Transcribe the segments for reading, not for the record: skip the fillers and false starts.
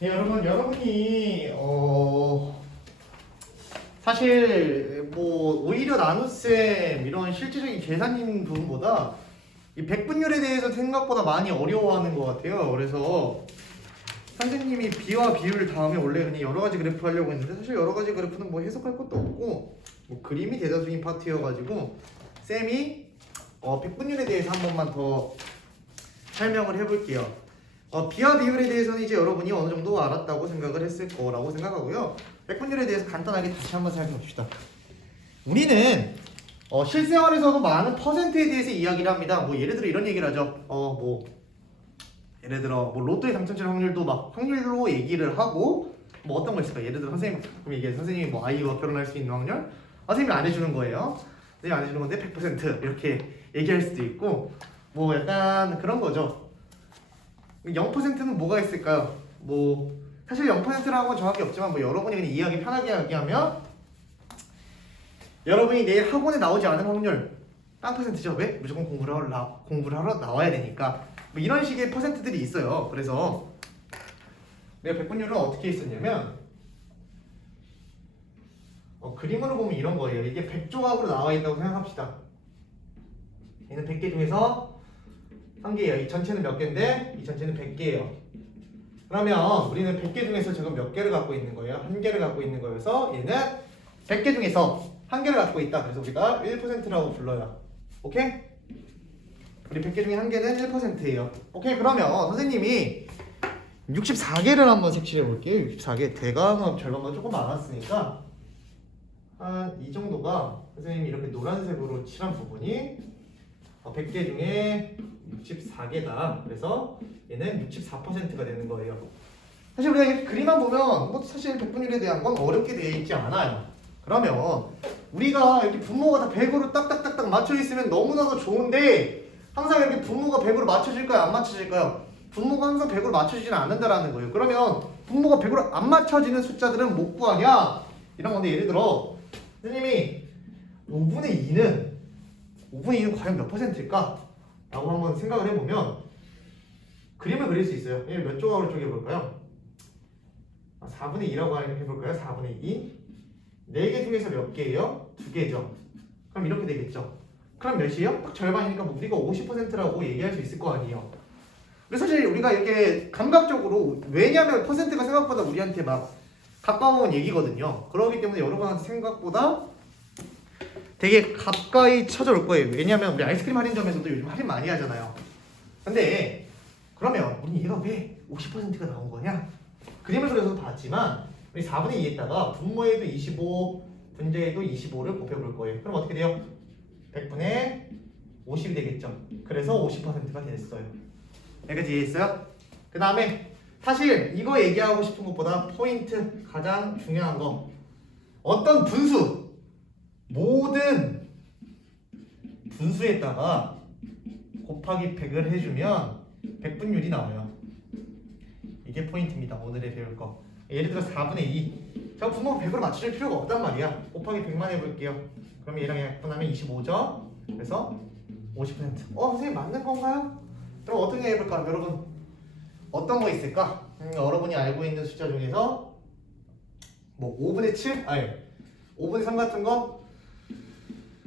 네, 여러분이 사실 뭐 오히려 나눗셈 이런 실질적인 계산인 부분보다 이 백분율에 대해서 생각보다 많이 어려워하는 것 같아요. 그래서 선생님이 비와 비율 다음에 원래 그냥 여러 가지 그래프 하려고 했는데 사실 여러 가지 그래프는 뭐 해석할 것도 없고 뭐 그림이 대다수인 파트여가지고 쌤이 백분율에 대해서 한 번만 더 설명을 해볼게요. 비와 비율에 대해서는 이제 여러분이 어느 정도 알았다고 생각을 했을 거라고 생각하고요. 백분율에 대해서 간단하게 다시 한번 살펴봅시다. 우리는 실생활에서도 많은 퍼센트에 대해서 이야기를 합니다. 뭐 예를 들어 이런 얘기를 하죠. 예를 들어 뭐 로또의 당첨될 확률도 막 확률로 얘기를 하고 뭐 어떤 거 있을까? 예를 들어 선생님이 뭐 아이와 결혼할 수 있는 확률? 선생님이 안 해주는 거예요. 선생님이 안 해주는 건데 100% 이렇게 얘기할 수도 있고 뭐 약간 그런 거죠. 0%는 뭐가 있을까요? 뭐 사실 0%라는 건 정확히 없지만 뭐 여러분이 그냥 이해하기 편하게 얘기하면 여러분이 내일 학원에 나오지 않은 확률 딴 퍼센트죠. 왜? 무조건 공부를 하러 나와야 되니까 뭐 이런 식의 퍼센트들이 있어요. 그래서 내가 백분율을 어떻게 했었냐면 그림으로 보면 이런 거예요. 이게 100조각으로 나와 있다고 생각합시다. 얘는 100개 중에서 한 개예요. 이 전체는 몇 개인데 이 전체는 100개예요. 그러면 우리는 100개 중에서 지금 몇 개를 갖고 있는 거예요? 한 개를 갖고 있는 거여서 얘는 100개 중에서 한 개를 갖고 있다. 그래서 우리가 1%라고 불러요. 오케이? 우리 100개 중에 한 개는 1%예요. 오케이? 그러면 선생님이 64개를 한번 색칠해 볼게요. 64개. 대강은 절반보다 조금 많았으니까 한 이 정도가 선생님이 이렇게 노란색으로 칠한 부분이 100개 중에 64개다. 그래서 얘는 64%가 되는 거예요. 사실 우리가 이렇게 그림만 보면 뭐 사실 백분율에 대한 건 어렵게 되어 있지 않아요. 그러면 우리가 이렇게 분모가 다 100으로 딱딱딱딱 맞춰 있으면 너무나도 좋은데 항상 이렇게 분모가 100으로 맞춰질까요? 안 맞춰질까요? 분모가 항상 100으로 맞춰지지는 않는다라는 거예요. 그러면 분모가 100으로 안 맞춰지는 숫자들은 못 구하냐? 이런 건데 예를 들어 선생님이 5분의 2는 과연 몇 퍼센트일까? 라고 한번 생각을 해보면 그림을 그릴 수 있어요. 얘를 몇 조각으로 쪼개볼까요? 4분의 2라고 해볼까요? 4분의 2 4개 중에서 몇 개예요? 2개죠. 그럼 이렇게 되겠죠. 그럼 몇이에요? 딱 절반이니까 뭐 우리가 50%라고 얘기할 수 있을 거 아니에요. 그래서 사실 우리가 이렇게 감각적으로 왜냐면 퍼센트가 생각보다 우리한테 막 가까운 얘기거든요. 그렇기 때문에 여러분한테 생각보다 되게 가까이 찾아올 거예요. 왜냐면 우리 아이스크림 할인점에서도 요즘 할인 많이 하잖아요. 근데 그러면 우리 얘가 왜 50%가 나온 거냐? 그림을 그려서 봤지만 우리 4분의 2에다가 분모에도 25, 분자에도 25를 곱해볼 거예요. 그럼 어떻게 돼요? 100분의 50이 되겠죠. 그래서 50%가 됐어요. 여기까지 이해했어요? 그 다음에 사실 이거 얘기하고 싶은 것보다 포인트 가장 중요한 거 어떤 분수 모든 분수에다가 곱하기 100을 해주면 백분율이 나와요. 이게 포인트입니다. 오늘의 배울 거. 예를 들어 4분의 2. 저 분모 100으로 맞춰줄 필요가 없단 말이야. 곱하기 100만 해볼게요. 그럼 얘랑 약분하면 25죠. 그래서 50%. 선생님 맞는 건가요? 그럼 어떻게 해볼까? 여러분 어떤 거 있을까? 여러분이 알고 있는 숫자 중에서 뭐 5분의 7? 아니 5분의 3 같은 거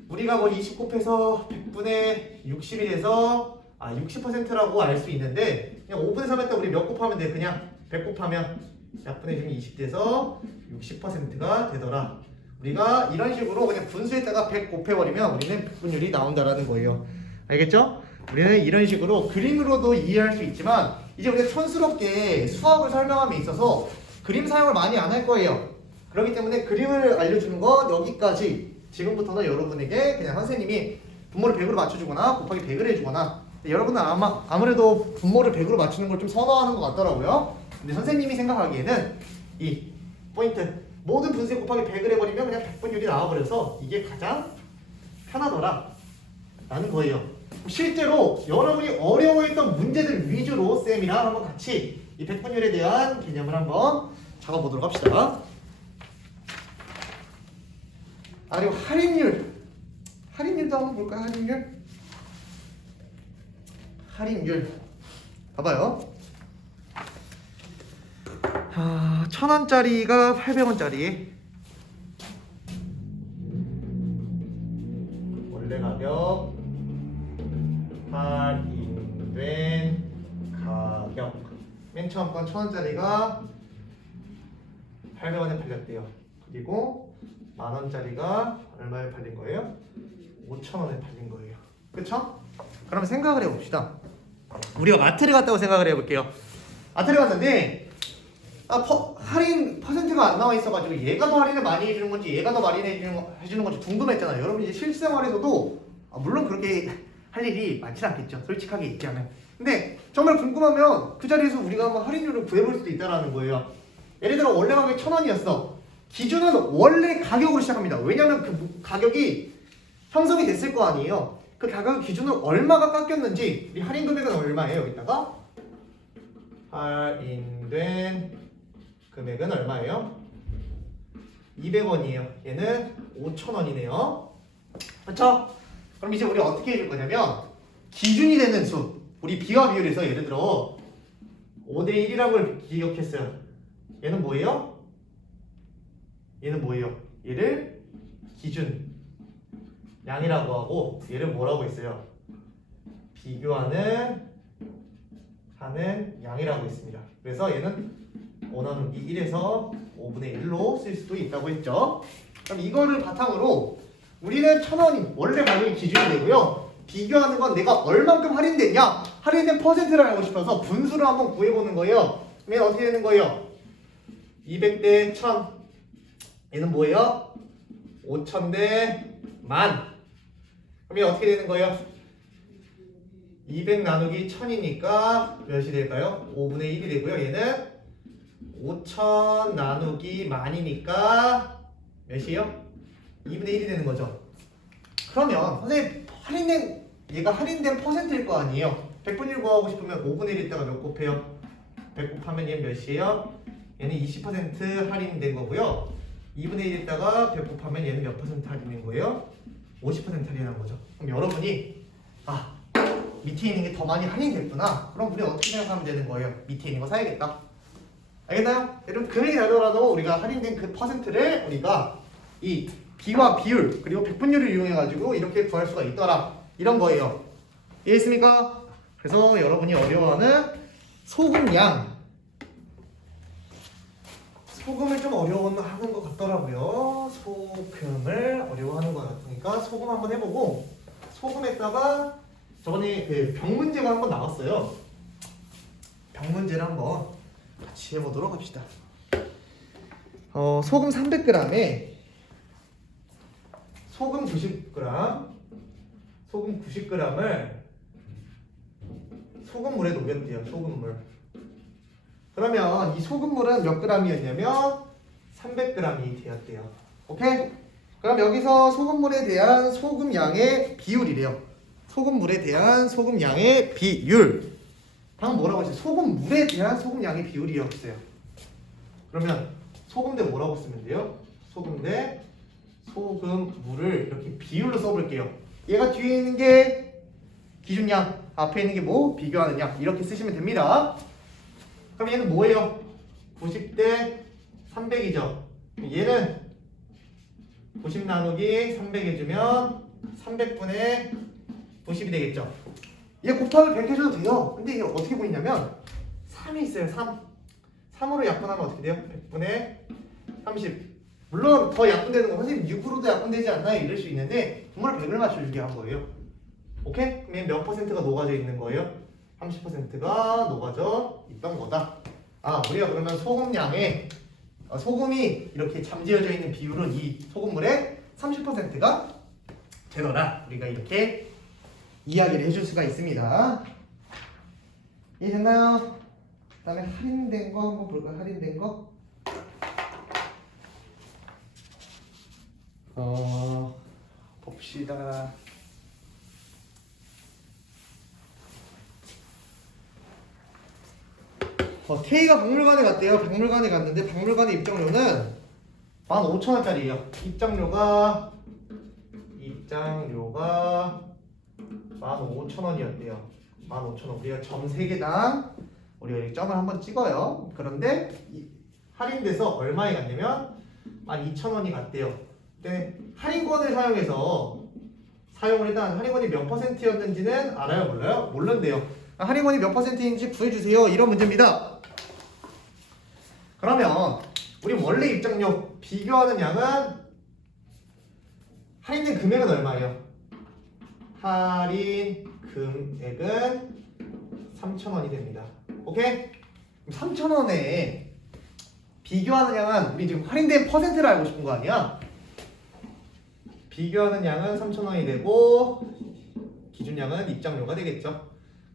우리가 뭐 20 곱해서 100분의 60이 돼서 60%라고 알 수 있는데 그냥 5분의 3 했다 우리 몇 곱하면 돼? 그냥 100 곱하면 약분의 중이 20 돼서 60%가 되더라. 우리가 이런 식으로 그냥 분수에다가 100 곱해버리면 우리는 백분율이 나온다라는 거예요. 알겠죠? 우리는 이런 식으로 그림으로도 이해할 수 있지만 이제 우리가 촌스럽게 수학을 설명함에 있어서 그림 사용을 많이 안 할 거예요. 그렇기 때문에 그림을 알려주는 거 여기까지. 지금부터는 여러분에게 그냥 선생님이 분모를 100으로 맞춰주거나 곱하기 100을 해주거나 여러분은 아무래도 분모를 100으로 맞추는 걸 좀 선호하는 것 같더라고요. 근데 선생님이 생각하기에는 이 포인트 모든 분수에 곱하기 100을 해버리면 그냥 백분율이 나와버려서 이게 가장 편하더라 라는 거예요. 실제로 여러분이 어려워했던 문제들 위주로 쌤이랑 한번 같이 이 백분율에 대한 개념을 한번 작업보도록 합시다. 그리고 할인율도 한번 볼까요? 할인율 봐봐요. 1,000원짜리가 800원짜리. 원래 가격 할인된 가격. 맨 처음 건 1,000원짜리가 800원에 팔렸대요. 그리고 만원짜리가 얼마에 팔린 거예요? 5,000원에 팔린 거예요. 그쵸? 그럼 생각을 해봅시다. 우리가 마트를 갔다고 생각을 해볼게요. 마트를 갔는데 할인 퍼센트가 안 나와 있어가지고 얘가 더 할인을 많이 해주는 건지 얘가 더 많이 해주는 건지 궁금했잖아요. 여러분 이제 실생활에서도 물론 그렇게 할 일이 많지 않겠죠. 솔직하게 얘기하면. 근데 정말 궁금하면 그 자리에서 우리가 한번 할인율을 구해볼 수도 있다는 거예요. 예를 들어 원래 가격이 1,000원이었어. 기준은 원래 가격으로 시작합니다. 왜냐면 그 가격이 형성이 됐을 거 아니에요. 그 가격 기준으로 얼마가 깎였는지 이 할인 금액은 얼마예요? 여기다가 할인된 금액은 얼마예요? 200원이에요. 얘는 5,000원이네요. 그렇죠? 그럼 이제 우리 어떻게 해줄 거냐면 기준이 되는 수, 우리 비와 비율에서 예를 들어 5대 1이라고 기억했어요. 얘는 뭐예요? 얘는 뭐예요? 얘를 기준 양이라고 하고 얘를 뭐라고 했어요? 비교하는 양이라고 했습니다. 그래서 얘는 5 나누기 1에서 5분의 1로 쓸 수도 있다고 했죠. 그럼 이거를 바탕으로 우리는 1,000원이 원래 가격이 기준이 되고요. 비교하는 건 내가 얼만큼 할인됐냐? 할인된 퍼센트를 알고 싶어서 분수를 한번 구해보는 거예요. 그러면 어떻게 되는 거예요? 200대 1,000. 얘는 뭐예요? 5,000대 만. 그러면 어떻게 되는 거예요? 200 나누기 1000이니까 몇이 될까요? 5분의 1이 되고요. 얘는 5,000 나누기 만이니까 몇이에요? 2분의 1이 되는 거죠. 그러면 선생님 얘가 할인된 퍼센트일 거 아니에요? 100분율 구하고 싶으면 5분의 1 있다가 몇 곱해요? 100 곱하면 얘는 몇이에요? 얘는 20% 할인된 거고요. 2분의 1 있다가 100 곱하면 얘는 몇 퍼센트 할인된 거예요? 50% 할인한 거죠. 그럼 여러분이 밑에 있는 게 더 많이 할인됐구나. 그럼 우리 어떻게 생각하면 되는 거예요? 밑에 있는 거 사야겠다. 알겠나요? 여러분 금액이 다르더라도 우리가 할인된 그 퍼센트를 우리가 이 비와 비율 그리고 백분율을 이용해가지고 이렇게 구할 수가 있더라. 이런 거예요. 이해했습니까? 그래서 여러분이 어려워하는 소금량. 소금을 좀 어려워하는 것 같더라고요. 소금을 어려워하는 것 같으니까 소금 한번 해보고 소금에다가 저번에 그 병문제가 한번 나왔어요. 병문제를 한번 같이 해보도록 합시다. 소금 300g에 소금 90g, 소금 90g을 소금물에 녹였대요. 소금물. 그러면 이 소금물은 몇 g이었냐면 300g이 되었대요. 오케이? 그럼 여기서 소금물에 대한 소금 양의 비율이래요. 소금물에 대한 소금 양의 비율. 방금 뭐라고 했어요? 소금물에 대한 소금 양의 비율이었어요. 그러면 소금 대 뭐라고 쓰면 돼요? 소금 대 소금물을 이렇게 비율로 써볼게요. 얘가 뒤에 있는 게 기준량, 앞에 있는 게 뭐? 비교하는 양. 이렇게 쓰시면 됩니다. 그럼 얘는 뭐예요? 90대 300이죠. 얘는 90 나누기 300 해주면 300분의 90이 되겠죠. 얘 곱하기 100 해줘도 돼요. 근데 이게 어떻게 보이냐면 3이 있어요. 3으로 약분하면 어떻게 돼요? 100분의 30. 물론 더 약분되는 거 선생님 6으로도 약분되지 않나요? 이럴 수 있는데 정말 100을 맞춰주게 한 거예요. 오케이? 그럼 몇 퍼센트가 녹아져 있는 거예요? 30%가 녹아져 있던 거다. 우리가 그러면 소금량에 소금이 이렇게 잠재워져 있는 비율은 이 소금물의 30%가 제로다. 우리가 이렇게 이야기를 해줄 수가 있습니다. 이해됐나요? 그 다음에 할인된 거 한번 볼까요? 할인된 거. 봅시다. K가 박물관에 갔대요. 박물관에 갔는데 박물관의 입장료는 15,000원짜리예요. 입장료가 15,000원이었대요. 15,000원. 우리가 점 3개당 우리가 이 점을 한번 찍어요. 그런데 할인돼서 얼마에 갔냐면 12,000원이 갔대요. 근데 할인권을 사용해서 사용을 일단 할인권이 몇 %였는지는 알아요? 몰라요? 몰랐대요. 할인권이 몇 %인지 구해주세요. 이런 문제입니다. 그러면 우리 원래 입장료 비교하는 양은 할인된 금액은 얼마예요? 할인 금액은 3,000원이 됩니다. 오케이? 3,000원에 비교하는 양은 우리 지금 할인된 퍼센트를 알고 싶은 거 아니야? 비교하는 양은 3,000원이 되고 기준량은 입장료가 되겠죠.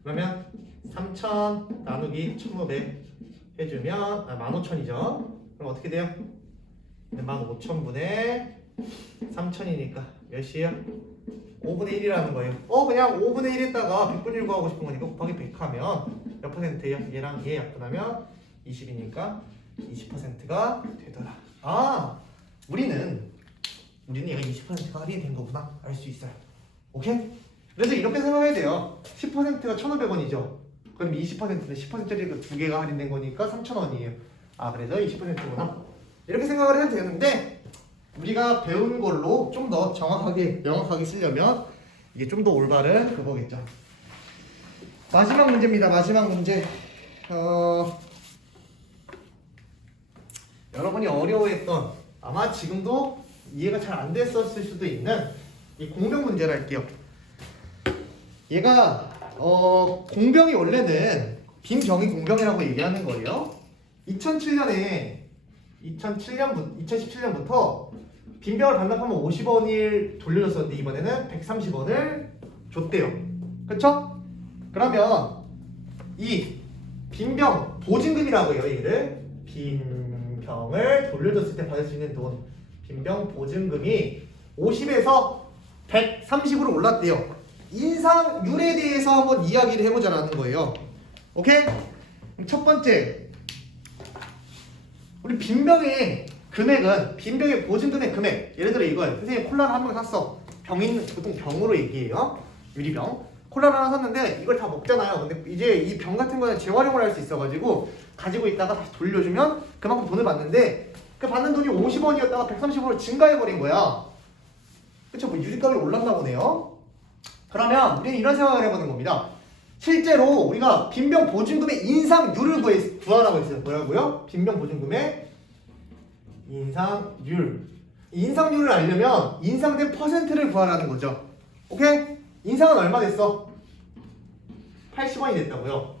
그러면 3,000 나누기 1,500 해주면 15,000이죠. 그럼 어떻게 돼요? 15,000분의 3,000이니까 몇이에요? 5분의 1이라는 거예요. 그냥 5분의 1 했다가 100분율 구하고 싶은 거니까 곱하기 100 하면 몇 %예요? 얘랑 얘 약분하면 20이니까 20%가 되더라. 우리는 얘가 20%가 할인된 거구나 알 수 있어요. 오케이? 그래서 이렇게 생각해야 돼요. 10%가 1,500원이죠. 그럼 20%는 10%짜리 그 두 개가 할인된 거니까 3,000원이에요. 그래서 20%구나. 이렇게 생각을 해도 되는데 우리가 배운 걸로 좀 더 명확하게 쓰려면 이게 좀 더 올바른 그거겠죠. 마지막 문제입니다. 마지막 문제. 여러분이 어려워했던 아마 지금도 이해가 잘 안 됐었을 수도 있는 이 공병 문제를 할게요. 얘가 공병이 원래는 빈병이 공병이라고 얘기하는 거예요. 2017년부터 빈병을 반납하면 50원을 돌려줬었는데 이번에는 130원을 줬대요. 그쵸? 그러면 이 빈병 보증금이라고 해요. 얘를 빈병을 돌려줬을 때 받을 수 있는 돈, 빈병 보증금이 50에서 130으로 올랐대요. 인상률에 대해서 한번 이야기를 해보자라는 거예요. 오케이? 첫 번째, 우리 빈병의 금액은 빈병의 보증금의 금액. 예를 들어 이거예요. 선생님 콜라를 한 병 샀어. 보통 병으로 얘기해요. 유리병. 콜라를 하나 샀는데 이걸 다 먹잖아요. 근데 이제 이 병 같은 거는 재활용을 할 수 있어가지고 가지고 있다가 다시 돌려주면 그만큼 돈을 받는데 그 받는 돈이 50원이었다가 130원으로 증가해버린 거야. 그쵸? 유리값이 올랐나 보네요. 그러면 우리는 이런 생각을 해보는 겁니다. 실제로 우리가 빈병 보증금의 인상률을 구하라고 했어요. 뭐라고요? 빈병 보증금의 인상률. 인상률을 알려면 인상된 퍼센트를 구하라는 거죠. 오케이? 인상은 얼마 됐어? 80원이 됐다고요.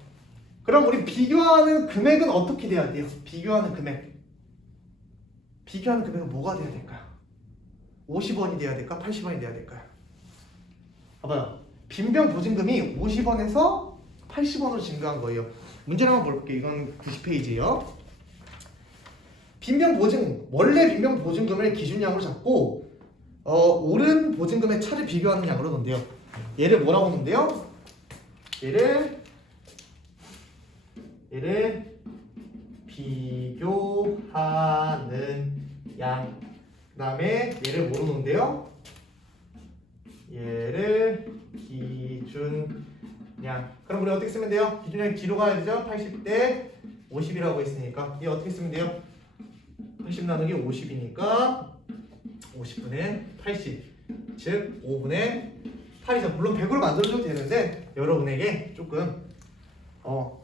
그럼 우리 비교하는 금액은 어떻게 돼야 돼요? 비교하는 금액은 뭐가 돼야 될까요? 50원이 돼야 될까? 80원이 돼야 될까요? 봐봐요. 빈병 보증금이 50원에서 80원으로 증가한 거예요. 문제를 한번 볼게요. 이건 90페이지예요. 원래 빈병 보증금을 기준량으로 잡고 오른 보증금의 차를 비교하는 양으로 놓는데요. 얘를 뭐라고 놓는데요? 얘를 비교하는 양. 그 다음에 얘를 뭐로 놓는데요? 얘를 기준량. 그럼 우리 어떻게 쓰면 돼요? 기준량이 뒤로 가야 되죠? 80대 50이라고 했으니까 얘 어떻게 쓰면 돼요? 80 나누기 50이니까 50분의 80, 즉 5분의 8이죠. 물론 100으로 만들어줘도 되는데 여러분에게 조금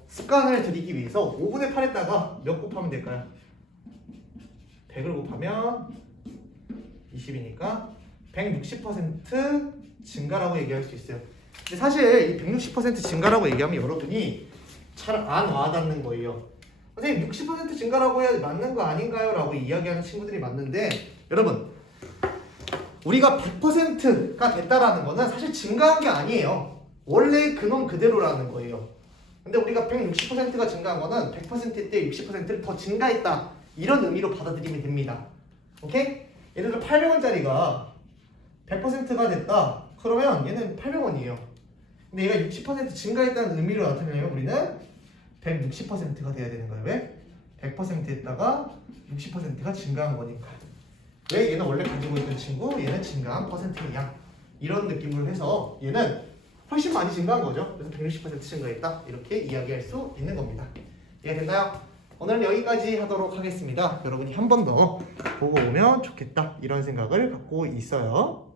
습관을 들이기 위해서 5분의 8에다가 몇 곱하면 될까요? 100을 곱하면 20이니까 160% 증가라고 얘기할 수 있어요. 근데 사실 이 160% 증가라고 얘기하면 여러분이 잘 안 와닿는 거예요. 선생님 60% 증가라고 해야 맞는 거 아닌가요? 라고 이야기하는 친구들이 많는데 여러분 우리가 100%가 됐다라는 거는 사실 증가한 게 아니에요. 원래 그놈 그대로라는 거예요. 근데 우리가 160%가 증가한 거는 100%일 때 60%를 더 증가했다 이런 의미로 받아들이면 됩니다. 오케이? 예를 들어 800원짜리가 100%가 됐다 그러면 얘는 800원이에요. 근데 얘가 60% 증가했다는 의미로 나타내려면 우리는 160%가 돼야 되는 거예요. 왜? 100%했다가 60%가 증가한 거니까. 왜? 얘는 원래 가지고 있던 친구, 얘는 증가한 퍼센트의 양. 이런 느낌으로 해서 얘는 훨씬 많이 증가한 거죠. 그래서 160% 증가했다. 이렇게 이야기할 수 있는 겁니다. 이해됐나요? 오늘은 여기까지 하도록 하겠습니다. 여러분이 한 번 더 보고 오면 좋겠다 이런 생각을 갖고 있어요.